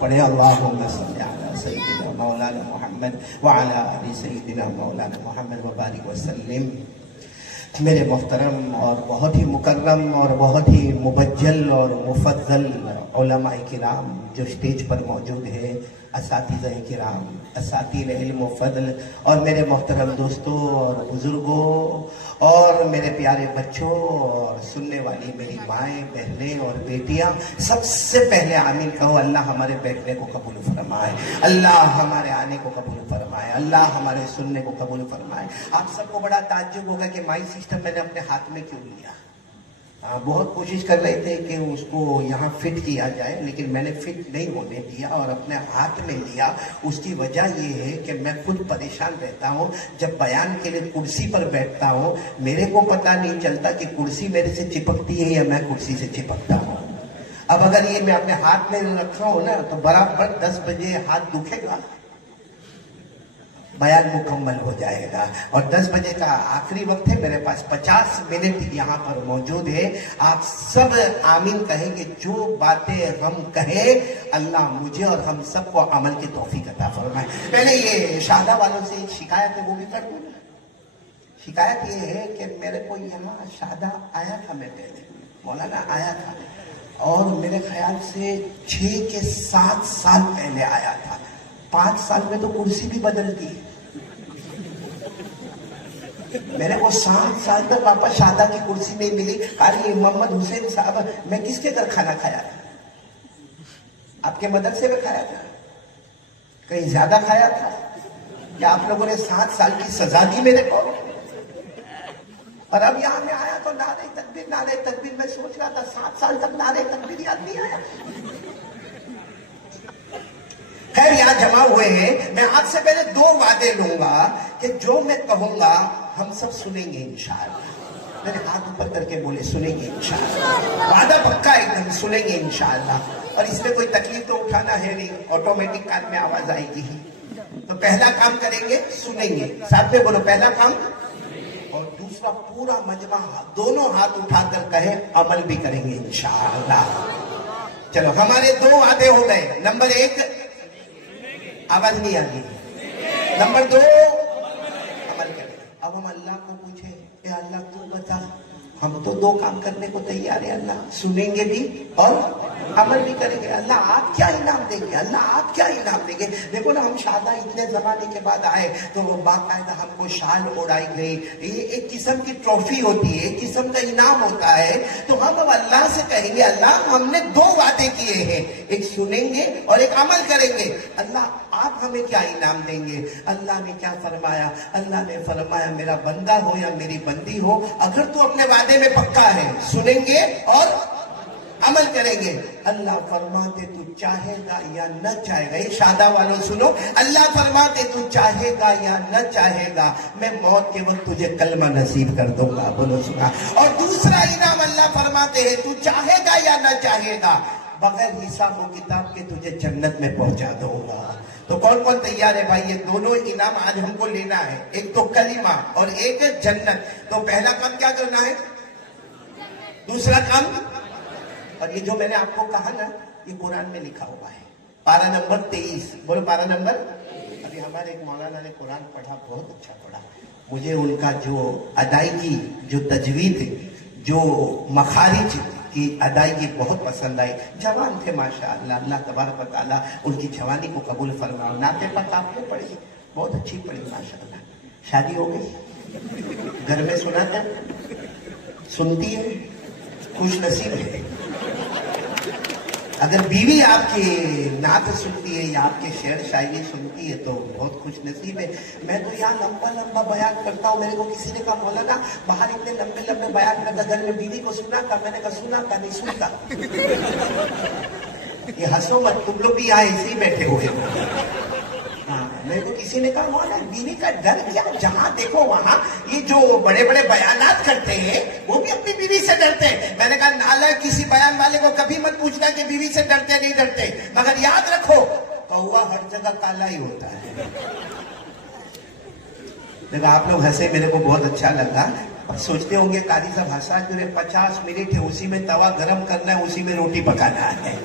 पढ़े अल्लाहुम्मा सल्ली अला सय्यिदिना मौलाना मुहम्मद व अला आलि सय्यिदिना मौलाना मुहम्मद व बारिक व सल्लिम। मेरे मोहतरम और बहुत ही मुकर्रम और बहुत ही मुबज्जल और मुफद्दल उलमाए किराम जो स्टेज पर मौजूद है, असातिज़ा किराम, असातिल इल्म व फज़ल, और मेरे मोहतरम दोस्तों और बुजुर्गों और मेरे प्यारे बच्चों और सुनने वाली मेरी माएँ, बहनें और बेटियाँ, सबसे पहले आमीन कहो। अल्लाह हमारे बैठने को कबूल फरमाए, अल्लाह हमारे आने को कबूल फरमाए, अल्लाह हमारे सुनने को कबूल फरमाए। आप सबको बड़ा ताज्जुब होगा कि माइक सिस्टम मैंने अपने हाथ में क्यों लिया। बहुत कोशिश कर रहे थे कि उसको यहाँ फिट किया जाए, लेकिन मैंने फिट नहीं होने दिया और अपने हाथ में लिया। उसकी वजह ये है कि मैं खुद परेशान रहता हूँ। जब बयान के लिए कुर्सी पर बैठता हूँ, मेरे को पता नहीं चलता कि कुर्सी मेरे से चिपकती है या मैं कुर्सी से चिपकता हूँ। अब अगर ये मैं अपने हाथ में रखा हूँ ना, तो बराबर 10 बजे हाथ दुखेगा, बयान मुकम्मल हो जाएगा। और 10 बजे का आखिरी वक्त है, मेरे पास 50 मिनट यहाँ पर मौजूद है। आप सब आमीन कहें कि जो बातें हम कहें अल्लाह मुझे और हम सबको अमल की तौफीक अता फरमाए। पहले ये शादा वालों से एक शिकायत है, वो भी कर दूँ। शिकायत ये है कि मेरे को यहाँ शादा आया था, मैं पहले मौलाना आया था, और मेरे ख्याल से 6 के 7 साल पहले आया था। 5 साल में तो कुर्सी भी बदलती है। मेरे को 7 साल तक वापस शादा की कुर्सी नहीं मिली। अरे मोहम्मद हुसैन साहब, मैं किसके घर खाना खाया था? आपके मदरसे में खाया था? कहीं ज्यादा खाया था? या आप लोगों ने 7 साल की सजा दी मेरे को? और अब यहाँ में आया तो नारे तकबीर, नारे तकबीर। मैं सोच रहा था 7 साल तक नारे तकबीर याद नहीं आया। खैर, यहाँ जमा हुए हैं, मैं आपसे पहले 2 वादे लूंगा कि जो मैं कहूंगा हम सब सुनेंगे इंशाअल्लाह। मेरे हाथ ऊपर करके बोले सुनेंगे इंशाअल्लाह। वादा पक्का एकदम, सुनेंगे इंशाअल्लाह। और इसमें कोई तकलीफ तो उठाना है नहीं, ऑटोमेटिक कान में आवाज आएगी ही। तो पहला काम करेंगे, सुनेंगे। साथ में बोलो, पहला काम। और दूसरा, पूरा मजमा दोनों हाथ उठाकर कहे अमल भी करेंगे इंशाअल्लाह। चलो, हमारे 2 वादे हो गए। नंबर 1, आवाज नहीं आ रही। नंबर 2, अमल करें। अब हम अल्लाह को पूछे, ए अल्लाह तू बता, हम तो 2 काम करने को तैयार है अल्लाह, सुनेंगे भी और अमल भी करेंगे। अल्लाह आप क्या इनाम देंगे? अल्लाह आप क्या इनाम देंगे? देखो ना, हम शादा इतने जमाने के बाद आए तो बाकायदा हमको शाल उड़ाई गई। ये एक किस्म की ट्रॉफी होती है, एक किस्म का इनाम होता है। तो हम अब अल्लाह से कहेंगे, अल्लाह हमने 2 वादे किए हैं, एक सुनेंगे और एक अमल करेंगे। अल्लाह आप हमें क्या इनाम देंगे? अल्लाह ने क्या फरमाया? अल्लाह ने फरमाया, मेरा बंदा हो या मेरी बंदी हो, अगर तू अपने वादे में पक्का है, सुनेंगे और अमल करेंगे। अल्लाह फरमाते तू चाहेगा या न चाहेगा। ये शादा वालों सुनो, अल्लाह फरमाते तू चाहेगा या न चाहेगा, मैं मौत के वक्त तुझे कलमा नसीब कर दूंगा। बोलो सुना। और दूसरा इनाम अल्लाह फरमाते हैं, तू चाहेगा या न चाहेगा, बगैर हिसाब व किताब के तुझे जन्नत में पहुंचा दूंगा। तो कौन कौन तैयार है भाई? ये दोनों इनाम आज हमको लेना है, एक तो कलिमा और एक जन्नत। तो पहला काम क्या करना है? दूसरा काम, और ये जो मैंने आपको कहा ना, ये कुरान में लिखा हुआ है, पारा नंबर 23। बोलो, पारा नंबर। अभी हमारे एक मौलाना ने कुरान पढ़ा, बहुत अच्छा पढ़ा। मुझे उनका जो अदायगी, जो तजवीद, जो मखारिज की अदायगी बहुत पसंद आई। जवान थे माशाअल्लाह, अल्लाह तबारक व तआला उनकी जवानी को कबूल फरमाओ। नाते पाक आपने पढ़ी, बहुत अच्छी पढ़ी माशाअल्लाह। शादी हो गई, घर में सुनाता, सुनती है, खुश नसीब है। अगर बीवी आपकी नात सुनती है या आपके शेर शायरी सुनती है तो बहुत खुश नसीब है। मैं तो यहाँ लंबा लंबा बयान करता हूँ। मेरे को किसी ने कहा, मौलाना बाहर इतने लंबे लंबे बयान करता, घर में बीवी को सुना था? मैंने कहा सुना था, नहीं सुनता। ये हंसो मत, तुम लोग भी यहाँ ऐसे ही बैठे हुए हो। मेरे को किसी ने कहा, मौलाना बीवी का डर क्या? जहां देखो वहां ये जो बड़े बड़े बयानात करते हैं वो भी अपनी बीवी से डरते हैं। मैंने कहा, नाला किसी बयान वाले को कभी मत पूछना कि बीवी से डरते नहीं डरते, मगर याद रखो कौवा हर जगह काला ही होता है। देखो, आप लोग हंसे, मेरे को बहुत अच्छा लगा। अब सोचते होंगे कारी साहब हंसा क्यों? 50 मिनट है, उसी में तवा गरम करना है, उसी में रोटी पकाना है।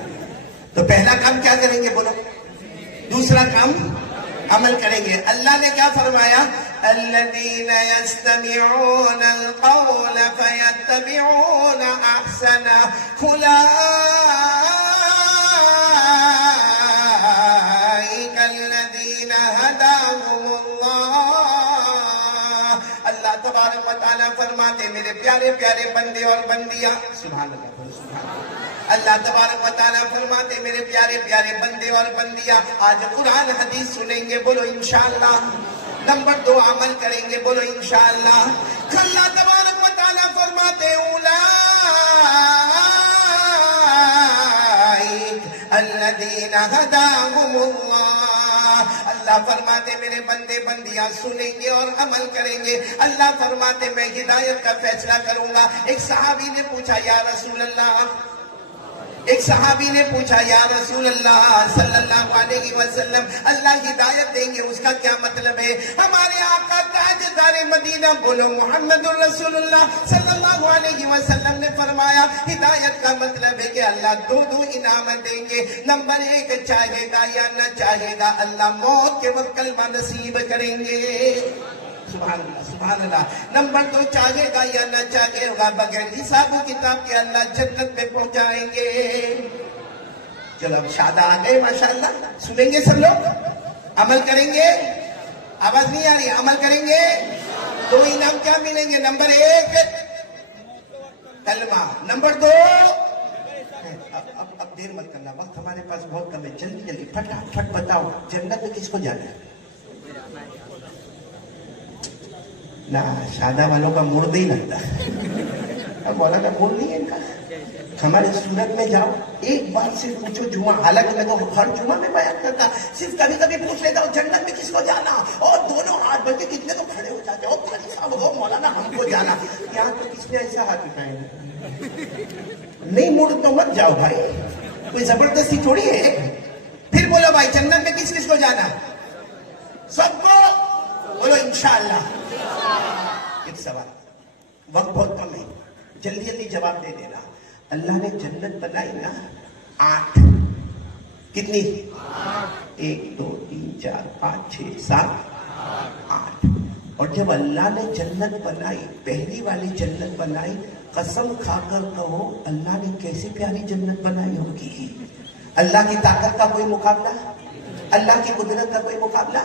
तो पहला काम क्या करेंगे बोलो? दूसरा काम अमल करेंगे। अल्लाह ने क्या फरमाया? अल्लज़ीना यस्तमिऊनल क़ौल फयत्तबिऊना अहसना उलाइकल्लज़ीना हदाहुमुल्लाह। अल्लाह तबारक व तआला फरमाते मेरे प्यारे प्यारे बंदे और बंदियां, सुभान अल्लाह, सुभान अल्लाह। अल्लाह तबारक व तआला फरमाते मेरे प्यारे प्यारे बंदे और बंदियां, आज कुरान हदीस सुनेंगे, बोलो इंशाअल्लाह। नंबर 2 अमल करेंगे, बोलो इंशाअल्लाह। अल्लाह तबारक व तआला फरमाते उलाइक अल्लज़ीना हदाहुमुल्लाह। अल्लाह फरमाते मेरे बंदे बंदियां सुनेंगे और अमल करेंगे। अल्लाह फरमाते मैं हिदायत का फैसला करूंगा। एक सहाबी ने पूछा या रसूल अल्लाह, एक सहाबी ने पूछा या रसूल अल्लाह सल्लल्लाहु अलैहि वसल्लम, अल्लाह हिदायत देंगे उसका क्या मतलब है? हमारे आका ताजदार मदीना बोलो मोहम्मदुर रसूलुल्लाह सल्लल्लाहु अलैहि वसल्लम ने फरमाया हिदायत का मतलब है कि अल्लाह दो इनाम देंगे। नंबर 1 चाहेगा या न चाहेगा अल्लाह मौत के वक्त कलमा नसीब करेंगे। सुभान अल्लाह, सुभान अल्लाह। नंबर 2 चाहेगा या न चाहेगा बगैर हिसाब किताब के अल्लाह जन्नत में पहुंचाएंगे। चलो अब शादा आ गए माशाअल्लाह। सुनेंगे सब लोग, अमल करेंगे। आवाज नहीं आ रही? अमल करेंगे। 2 इनाम क्या मिलेंगे? नंबर 1 कलमा, नंबर 2 अब देर मत करना, वक्त हमारे पास बहुत कम है। जल्दी जल्दी फटाफट बताओ, जन्नत में किसको जाना है? ना शादा वालों का मूड नहीं लगता। अब बोला का मूड नहीं है इनका। हमारे सूरत में जाओ, एक बार सिर्फ पूछो जुमा, हालांकि मैं तो हर जुमा में बयान करता, सिर्फ कभी कभी पूछ लेता हूँ जन्नत में किसको जाना, और दोनों हाथ बल्कि कितने तो खड़े हो जाते हो, भाई साहब हो मौलाना हमको जाना। यहाँ तो किसने ऐसा हाथ उठाया? नहीं मूड तो मत जाओ भाई, कोई जबरदस्ती थोड़ी है। फिर बोलो भाई जन्नत में किस किसको जाना? सबको बोलो इंशाअल्लाह। एक सवाल, वक्त बहुत कम है, जल्दी जल्दी जवाब दे देना। अल्लाह ने जन्नत बनाई ना 8, कितनी? 1 2 3 4 5 6 7 8। और जब अल्लाह ने जन्नत बनाई, पहली वाली जन्नत बनाई, कसम खाकर कहो अल्लाह ने कैसी प्यारी जन्नत बनाई होगी। अल्लाह की ताकत का कोई मुकाबला, अल्लाह की कुदरत का कोई मुकाबला।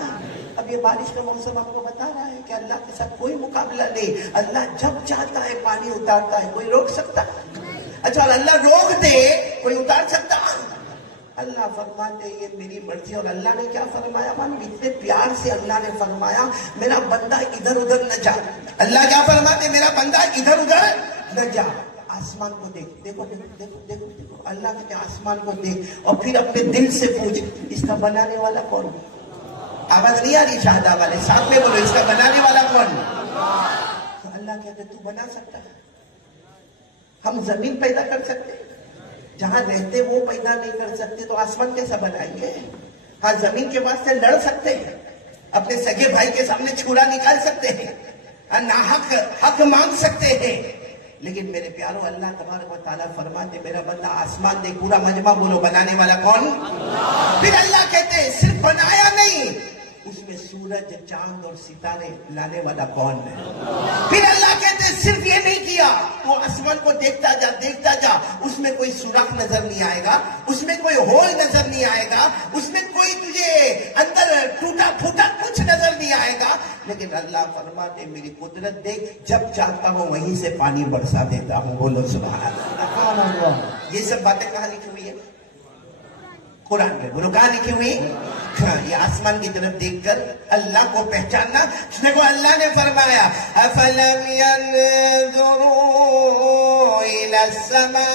अब ये बारिश का मौसम आपको बता रहा है कि अल्लाह के साथ कोई मुकाबला नहीं। अल्लाह जब चाहता है पानी उतारता है, कोई रोक सकता? अच्छा, अल्लाह रोक दे, कोई उतार सकता? अल्लाह फरमाते ये मेरी मर्जी। और अल्लाह ने क्या फरमाया? मान इतने प्यार से अल्लाह ने फरमाया मेरा बंदा इधर उधर न जा। अल्लाह क्या फरमाते? मेरा बंदा इधर उधर न जा, आसमान को देख। देखो देखो देखो देखो देखो, अल्लाह कहते आसमान को देख और फिर अपने दिल से पूछ इसका बनाने वाला कौन? आवाज नहीं आ रही? शाहदा वाले साथ में बोलो, इसका बनाने वाला कौन? तो अल्लाह कहते तू बना सकता है। हम जमीन पैदा कर सकते, जहां रहते वो पैदा नहीं कर सकते, तो आसमान कैसा बनाएंगे? हाँ, जमीन के पास से लड़ सकते हैं, अपने सगे भाई के सामने छुरा निकाल सकते हैं, नाहक हक मांग सकते हैं, लेकिन मेरे प्यारो अल्लाह तबारक व तआला फरमाते मेरा बंदा आसमान देख। पूरा मजमा बोलो बनाने वाला कौन? फिर अल्लाह कहते हैं सिर्फ बनाया नहीं, उसमें सूरज चांद और सितारे लाने वाला कौन है? फिर अल्लाह कहते हैं सिर्फ ये नहीं किया, तो आसमान को देखता जा, उसमें कोई सुराख नजर नहीं आएगा, उसमें कोई होल नजर नहीं आएगा, उसमें कोई तुझे अंदर टूटा फूटा कुछ नजर नहीं आएगा, लेकिन अल्लाह फरमाते मेरी कुदरत देख, जब चाहता हूं वहीं से पानी बरसा देता हूं। बोलो सुभान अल्लाह। ये सब बातें कहां लिखी हुई है? कुरान में। बोलो कहां लिखी हुई? ये आसमान की तरफ देखकर अल्लाह को पहचानना। देखो अल्लाह ने फरमाया अफलम यंजुरू इला समाई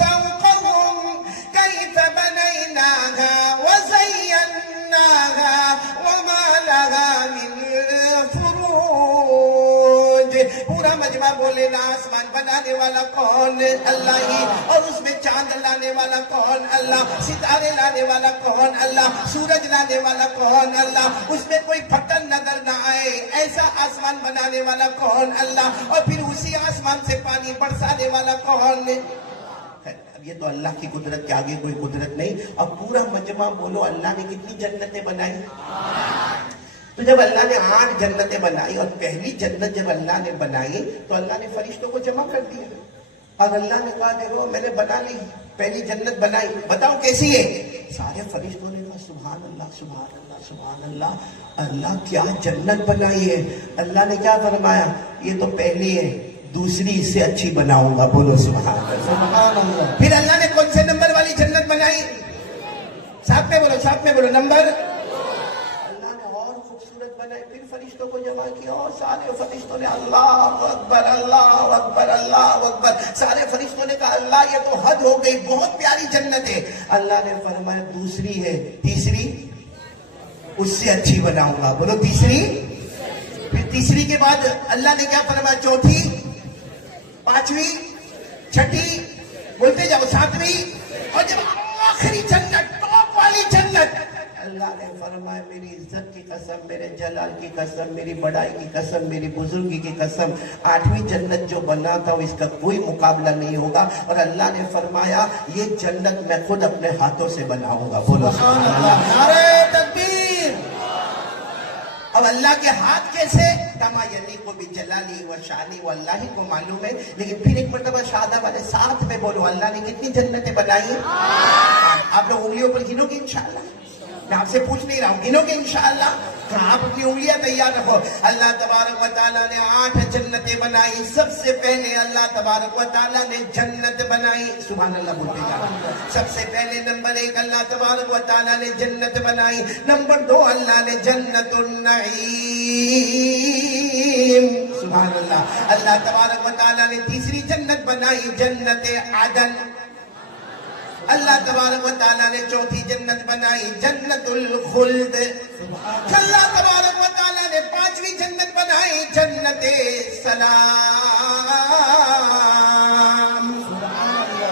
फौकहुम कैफ बनैनाहा व ज़य्यन्नाहा व मा लहा मिन फुरूज। पूरा मजमा बोले ना आसमान बनाने वाला कौन? अल्लाह ही। और उसमें चांद लाने वाला कौन? अल्लाह। सितारे लाने वाला कौन? अल्लाह। सूरज लाने वाला कौन? अल्लाह। उसमें कोई फटन नजर ना आए ऐसा आसमान बनाने वाला कौन? अल्लाह। और फिर उसी आसमान से पानी बरसाने वाला कौन? अब ये तो अल्लाह की कुदरत के आगे कोई कुदरत नहीं। अब पूरा मजमा बोलो, अल्लाह ने कितनी जन्नतें बनाई? तो जब अल्लाह ने 8 जन्नतें बनाई और पहली जन्नत जब अल्लाह ने बनाई तो अल्लाह ने फरिश्तों को जमा कर दिया और अल्लाह ने कहा देखो मैंने बना ली, पहली जन्नत बनाई, बताओ कैसी है? सारे फरिश्तों ने कहा सुभान अल्लाह सुभान अल्लाह सुभान अल्लाह, अल्लाह क्या जन्नत बनाई है। अल्लाह ने क्या फरमाया, ये तो पहली है, दूसरी इससे अच्छी बनाऊंगा। बोलो सुभान अल्लाह। फिर अल्लाह ने कौन से नंबर वाली जन्नत बनाई? साथ में बोलो, साथ में बोलो, नंबर। अल्लाह ने और खूबसूरत बनाई, फिर फरिश्तों को जमा किया और सारे फरिश्तों ने अल्लाह अकबर अल्लाह अकबर अल्लाह अकबर। सारे फरिश्तों ने कहा अल्लाह ये तो हद हो गई, बहुत प्यारी जन्नत है। अल्लाह ने फरमाया दूसरी है, तीसरी उससे अच्छी बनाऊंगा। बोलो तीसरी। फिर तीसरी के बाद अल्लाह ने क्या फरमाया, चौथी, पांचवी, छठी, बोलते जाओ, सातवीं, और जब आखिरी जन्नत, टॉप वाली जन्नत, अल्लाह ने फरमाया मेरी इज्जत की कसम, मेरे जलाल की कसम, मेरी बड़ाई की कसम, मेरी बुजुर्गी की कसम, 8वीं जन्नत जो बना था इसका कोई मुकाबला नहीं होगा। और अल्लाह ने फरमाया ये जन्नत मैं खुद अपने हाथों से बनाऊंगा। बोलो सुभान अल्लाह, नारे तकबीर। अब अल्लाह के हाथ कैसे? तमा यली को भी जलाली व शानी व अल्लाह ही को मालूम है। लेकिन फिर एक मरतबा शादा वाले साथ में बोलो, अल्लाह ने कितनी जन्नतें बनाई? आप लोग उंगलियों पर गिनोगे इंशाअल्लाह? मैं आपसे पूछ नहीं रहा हूं, गिनोगे इंशाअल्लाह? तो आप अपनी उंगलियां तैयार रखो। अल्लाह तबारक व तआला ने 8 जन्नतें बनाई। सबसे पहले अल्लाह तबारक व तआला ने जन्नत बनाई। सुभान अल्लाह बोलते जाओ। सबसे पहले नंबर 1 अल्लाह तबारक व तआला ने जन्नत बनाई। नंबर 2 अल्लाह ने जन्नतुन नईम। सुभान अल्लाह। अल्लाह तबारक व तआला ने तीसरी जन्नत बनाई, जन्नत आदन। अल्लाह तबारक व तआला ने चौथी जन्नत बनाई, जन्नतुल खुल्द। अल्लाह तबारक व तआला ने 5वीं जन्नत बनाई, जन्नते सलाम।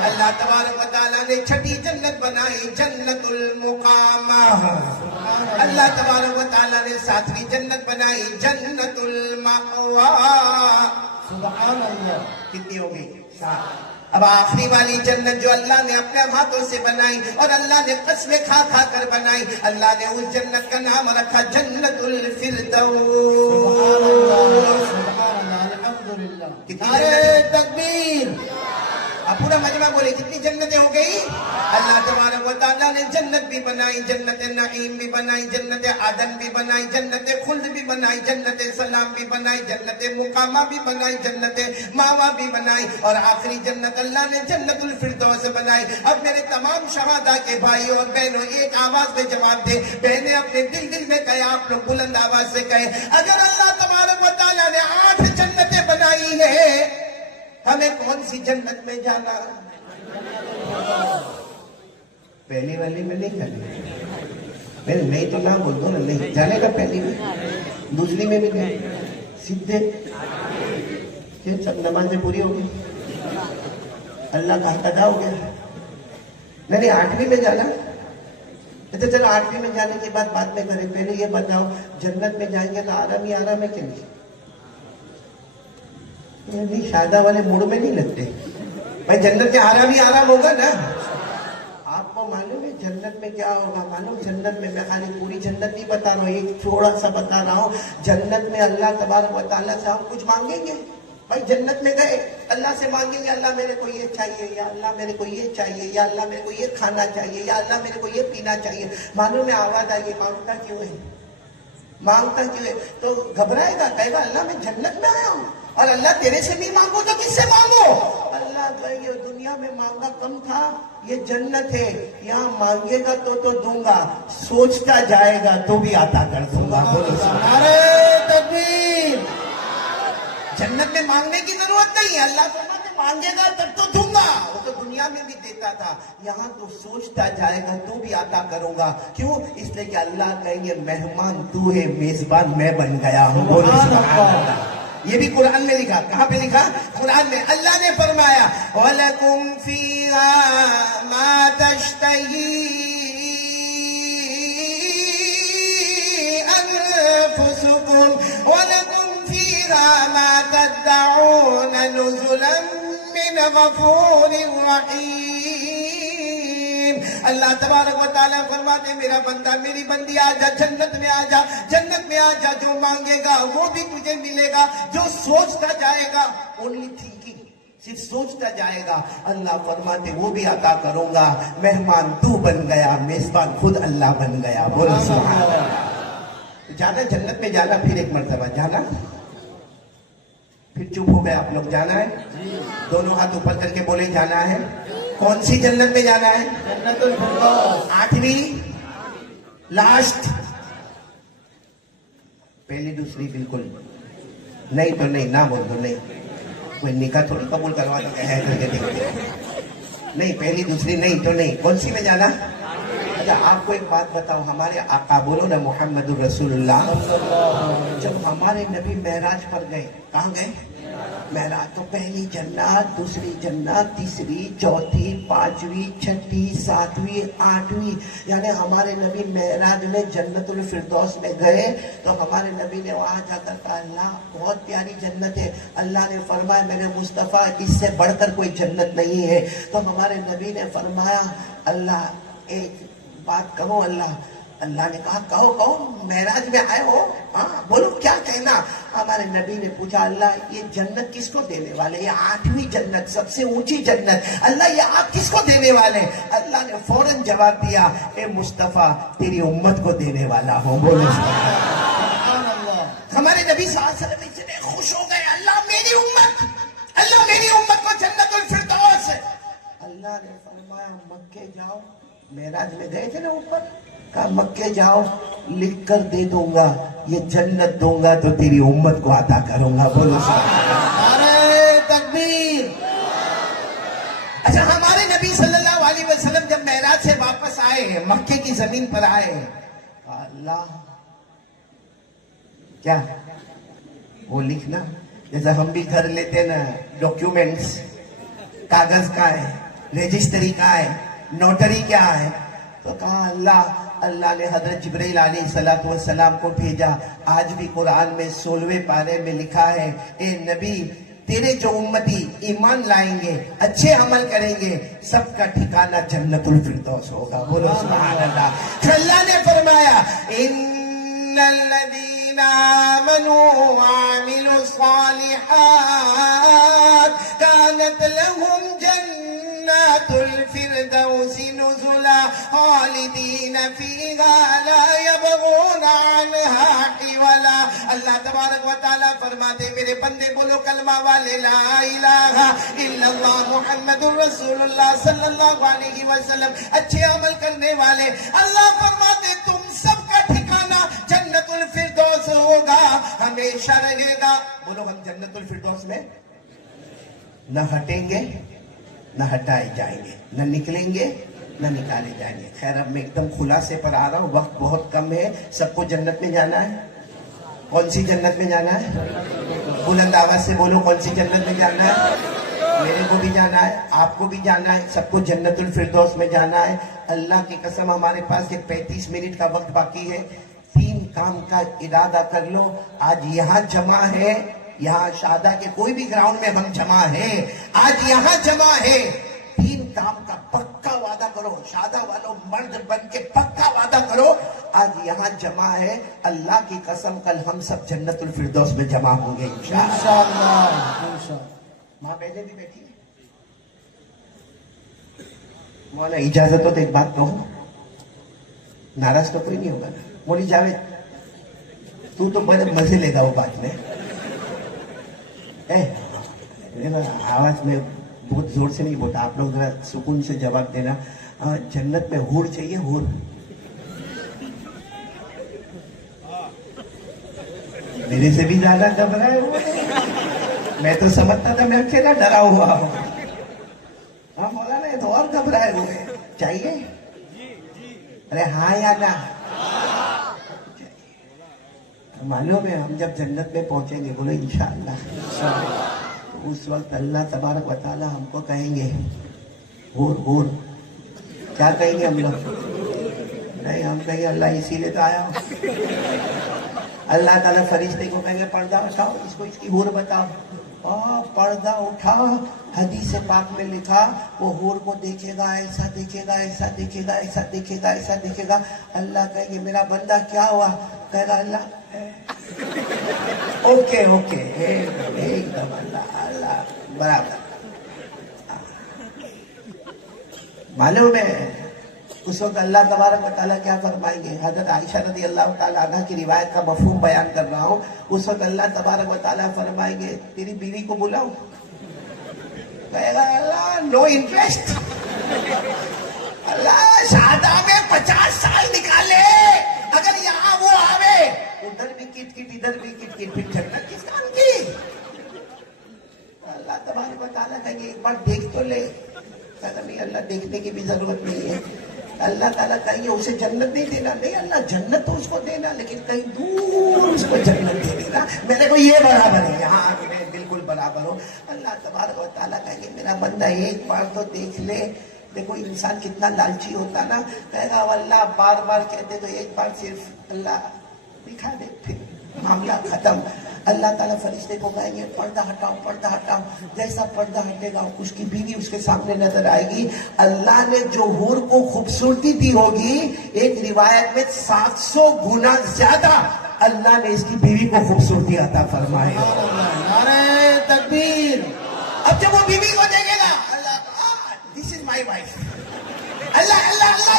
अल्लाह तबारक व तआला ने 6ठी जन्नत बनाई, जन्नतुल मुकामा। अल्लाह तबारक व तआला ने 7वीं जन्नत बनाई, जन्नतुल मअवा। सुभान अल्लाह। कितनी हो गई? 7। अब आखिरी वाली जन्नत जो अल्लाह ने अपने हाथों से बनाई और अल्लाह ने कसमें खा खा कर बनाई, अल्लाह ने उस जन्नत का नाम रखा जन्नतुल फिरदौस। कितनी तकबीर। अब पूरा मजमा बोले कितनी जन्नतें हो गई? अल्लाह तबारक व तआला ने जन्नत भी बनाई, जन्नत नईम भी बनाई, जन्नत आदन भी बनाई, जन्नत खुल्द भी बनाई, जन्नत सलाम भी बनाई, जन्नत मुकामा भी बनाई, जन्नत मावा भी बनाई और आखिरी जन्नत अल्लाह ने जन्नतुल फिरदौस बनाई। अब मेरे तमाम शहादा के भाइयों और बहनों एक आवाज में जवाब दे। बहनें अपने दिल दिल में कहे, आप लोग बुलंद आवाज से कहे, अगर अल्लाह तबारक व तआला ने 8 जन्नतें बनाई है, हमें कौन सी जन्नत में जाना? पहली वाली में नहीं जाने। मेरे नहीं तो ना बोल दो ना, नहीं जाने का पहली में, दूसरी में भी नहीं, सीधे फिर सब नमाजें पूरी हो गई, अल्लाह का हक अदा हो गया। नहीं 8वीं में जाना। तो चलो 8वीं में जाने के बाद बात में करें। पहले ये बताओ जन्नत में जाएंगे तो आराम ही आराम है कि नहीं? नहीं, शादा वाले मूड में नहीं लगते भाई। जन्नत में आराम ही आराम होगा ना। आपको मालूम है जन्नत में क्या होगा? मालूम जन्नत में, मैं खाली पूरी जन्नत नहीं बता रहा हूँ, एक थोड़ा सा बता रहा हूँ। जन्नत में अल्लाह तबारक व तआला से हम कुछ मांगेंगे भाई। जन्नत में गए अल्लाह से मांगेंगे, अल्लाह मेरे को ये चाहिए, या अल्लाह मेरे को ये चाहिए, या अल्लाह मेरे को ये खाना चाहिए, या अल्लाह मेरे को ये पीना चाहिए। मालूम है आवाज आई, मांगता क्यों है? मांगता क्यों है? तो घबराएगा, कहेगा अल्लाह मैं जन्नत में आया हूँ और अल्लाह तेरे से नहीं मांगो तो किससे मांगो? अल्लाह कहेंगे दुनिया में मांगा कम था, ये जन्नत है, यहाँ मांगेगा तो दूंगा, सोचता जाएगा तो भी आता कर दूंगा। बोलो नारे तकबीर। जन्नत में मांगने की जरूरत नहीं है, अल्लाह फरमाते मांगेगा तब तो दूंगा। वो तो दुनिया में भी देता था, यहाँ तो सोचता जाएगा तो भी आता करूंगा। क्यों? इसलिए कि अल्लाह कहेंगे मेहमान तू है, मेजबान मैं बन गया हूँ। बोलो सुभान अल्लाह। ये भी कुरान में लिखा। कहाँ पे लिखा? कुरान में। अल्लाह ने फरमाया वलकुम फीहा मा तश्तही अनफुसुकुम वलकुम फीहा मा तदउन नुजुलन मिन गफूरिर रहीम। अल्लाह तबारक व तआला फरमाते मेरा बंदा मेरी बंदी आजा जन्नत में आजा, जन्नत में आजा, जो मांगेगा वो भी तुझे मिलेगा, जो सोचता जाएगा, ओनली थिंकिंग, सिर्फ सोचता जाएगा, अल्लाह फरमाते वो भी अता करूंगा। मेहमान तू बन गया, मेजबान खुद अल्लाह बन गया। बोलो सुभान अल्लाह। जाना जन्नत में, जाना फिर एक मर्तबा जाना, फिर चुप हो गए आप लोग। जाना है? दोनों हाथ ऊपर करके बोले जाना है। कौन सी जन्नत में जाना है? जन्नतुल फिरदौस, 8वीं लास्ट, पहली दूसरी बिल्कुल नहीं तो नहीं, ना बोल दो नहीं, कोई निकाह थोड़ी कबूल करवा दो है करके देखते, नहीं पहली दूसरी नहीं तो नहीं, कौन सी में जाना? अच्छा आपको एक बात बताओ, हमारे आका बोलो ना मोहम्मदुर रसूलुल्लाह, जब हमारे नबी मेराज पर गए, कहाँ गए? मेराज। तो पहली जन्नत, दूसरी जन्नत, तीसरी, चौथी, 5वीं, 6ठी, 7वीं, 8वीं, यानी हमारे नबी मेराज में जन्नतुल फिरदौस में गए तो हमारे नबी ने वहां जाकर कहा अल्लाह बहुत प्यारी जन्नत है। अल्लाह ने फरमाया मेरे मुस्तफा इससे बढ़कर कोई जन्नत नहीं है। तो हमारे नबी ने फरमाया अल्लाह एक बात कहो, अल्लाह ने कहा कहो कहो, मेराज में आए हो, हाँ बोलो क्या कहना। हमारे नबी ने पूछा अल्लाह ये जन्नत किसको देने वाले, ये 8वीं जन्नत, सबसे ऊंची जन्नत, अल्लाह ये आप किसको देने वाले? अल्लाह ने फौरन जवाब दिया ए मुस्तफा तेरी उम्मत को देने वाला हूँ। बोलो हमारे नबी सल्लल्लाहु अलैहि वसल्लम इतने खुश हो गए, अल्लाह मेरी उम्मत को जन्नतुल फिरदौस। अल्लाह ने फरमाया मक्के जाओ, मेराज में गए थे ना ऊपर, कहा मक्के जाओ लिख कर दे दूंगा, ये जन्नत दूंगा तो तेरी उम्मत को अता करूंगा। बोलो नारे तकबीर। अच्छा हमारे नबी सल्लल्लाहु अलैहि वसल्लम जब मेराज से वापस आए, मक्के की जमीन पर आए, अल्लाह क्या वो लिखना, जैसे हम भी घर लेते ना डॉक्यूमेंट्स, कागज का है, रजिस्ट्री का है, नोटरी क्या है, तो कहा अल्लाह ने हजरत जिब्रील अलैहिस्सलातु वस्सलाम को भेजा। आज भी कुरान में 16वें पारे में लिखा है ए नबी तेरे जो उम्मती ईमान लाएंगे, अच्छे अमल करेंगे, सबका ठिकाना जन्नतुल फिरदौस होगा। बोलो सुभान अल्लाह। अल्लाह ने फरमाया इन्नल्लज़ीना आमनू व अमिलुस सालिहात कानत लहुम जन्नतुल फिरदौस नुज़ुला खालिदीन फीहा ला यबगूना अन्हा हिवला। अल्लाह तबारक व तआला फरमाते मेरे बंदे बोलो कलमा वाले ला इलाहा इल्लल्लाह मुहम्मदुर रसूलुल्लाह सल्लल्लाहु अलैहि वसल्लम, अच्छे अमल करने वाले, अल्लाह फरमाते तुम सबका ठिकाना जन्नतुल फिरदौस होगा, हमेशा रहेगा। बोलो हम जन्नतुल फिरदौस में न हटेंगे न हटाए जाएंगे, न निकलेंगे न निकाले जाएंगे। खैर अब मैं एकदम खुलासे पर आ रहा हूँ, वक्त बहुत कम है। सबको जन्नत में जाना है। कौन सी जन्नत में जाना है? बुलंद आवाज से बोलो कौन सी जन्नत में जाना है? मेरे को भी जाना है, आपको भी जाना है, सबको जन्नतुल फिरदौस में जाना है। अल्लाह की कसम हमारे पास ये 35 मिनट का वक्त बाकी है। 3 काम का इरादा कर लो। आज यहाँ जमा है, यहाँ शादा के कोई भी ग्राउंड में हम जमा है, आज यहाँ जमा है। 3 काम का पक्का वादा करो, शादा वालों मर्द बन के पक्का वादा करो, आज यहाँ जमा है, अल्लाह की कसम कल हम सब जन्नतुल फिरदौस में जमा होंगे इंशाअल्लाह। माँ पहले भी बैठी है, मौला इजाजत हो तो एक बात कहूं, नाराज तो कोई नहीं होगा ना? बोली जावेद तू तो बड़े मजे लेगा वो बात में, आवाज में बहुत जोर से नहीं बोलता, आप लोग जरा सुकून से जवाब देना। जन्नत में हूर चाहिए, हूर। मेरे से भी ज्यादा घबराए हुए, मैं तो समझता था मैं अकेला डरा हुआ हूँ। हाँ मौलाना ये तो और घबराए हुए। चाहिए? अरे हाँ या ना? मालूम है हम जब जन्नत में पहुंचेंगे, बोलो इंशाअल्लाह, उस वक्त अल्लाह तबारक व तआला हमको कहेंगे हूर हूर। क्या कहेंगे हम लोग? नहीं हम कहेंगे अल्लाह इसीलिए तो आया हूं। अल्लाह ताला फरिश्ते को कहेंगे पर्दा हटाओ, इसको इसकी हूर बताओ। पर्दा उठा, हदीस पाक में लिखा वो हूर को देखेगा, ऐसा देखेगा, ऐसा देखेगा, ऐसा देखेगा, ऐसा देखेगा। अल्लाह कहेंगे मेरा बंदा क्या हुआ? कहेगा अल्लाह ओके ओके एकदम अल्लाह अल्लाह बराबर। मालूम है उस वक्त अल्लाह तबारक व तआला क्या फरमाएंगे? हजरत आयशा रज़ी अल्लाह तआला अन्हा की रिवायत का मफहूम बयान कर रहा हूँ। उस वक्त अल्लाह तबारक व तआला फरमाएंगे तेरी बीवी को बुलाओ। कहेगा अल्लाह नो इंटरेस्ट। अल्लाह शादा में 50 साल निकाले, अगर यहाँ वो आवे, उधर भी किट किट इधर भी किट किट, फिर जन्नत किस काम की? अल्लाह तबारक व तआला कहेंगे एक बार देख तो ले। कहता नहीं अल्लाह देखने की भी जरूरत नहीं है। अल्लाह ताला कहेंगे उसे जन्नत नहीं देना। नहीं अल्लाह जन्नत तो उसको देना, लेकिन कहीं दूर उसको जन्नत दे देना। मेरे को ये बराबर है, यहाँ मैं बिल्कुल बराबर हूँ। अल्लाह तबारक व तआला कहेंगे मेरा बंदा एक बार तो देख ले। देखो इंसान कितना लालची होता ना, कहेगा अल्लाह बार बार कहते तो एक बार सिर्फ अल्लाह दिखा दे, फिर मामला खत्म। अल्लाह ताला फरिश्ते को कहेंगे पर्दा हटाओ, पर्दा हटाओ। जैसा पर्दा हटेगा उसकी बीवी उसके सामने नजर आएगी। अल्लाह ने जो हूर को खूबसूरती दी होगी, एक रिवायत में 700 गुना ज्यादा अल्लाह ने इसकी बीवी को खूबसूरती अता फरमाई। नारे तकबीर। अब जब वो बीवी को देखेगा अल्लाह दिस इज माई वाइफ, अल्लाह अल्लाह अल्लाह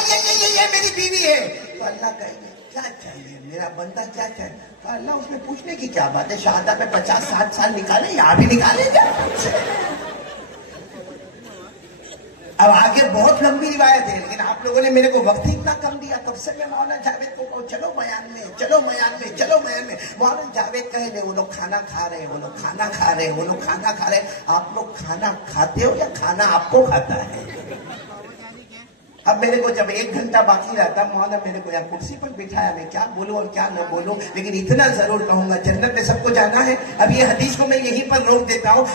ये मेरी बीवी है, तो अल्लाह कहेंगे क्या चाहिए मेरा बंदा क्या चाहिए? तो अल्लाह उसमें पूछने की क्या बात है? शहादा में 50-60 साल निकाले, यहाँ भी निकाले क्या? अब आगे बहुत लंबी रिवायत है, लेकिन आप लोगों ने मेरे को वक्त ही इतना कम दिया। तब से मैं मौलाना जावेद को कहूँ चलो बयान में, चलो बयान में, चलो बयान में। मौलाना जावेद कहे नहीं, वो लोग खाना खा रहे हैं, वो लोग खाना खा रहे हैं, वो लोग खाना खा रहे हैं। आप लोग खाना खाते हो या खाना आपको खाता है? अब मेरे को जब 1 घंटा बाकी रहता, मौलाना मेरे को यहाँ कुर्सी पर बिठाया, मैं क्या बोलूं और क्या न बोलूं, लेकिन इतना जरूर कहूंगा जन्नत में सबको जाना है। अब ये हदीस को मैं यहीं पर रोक देता हूँ।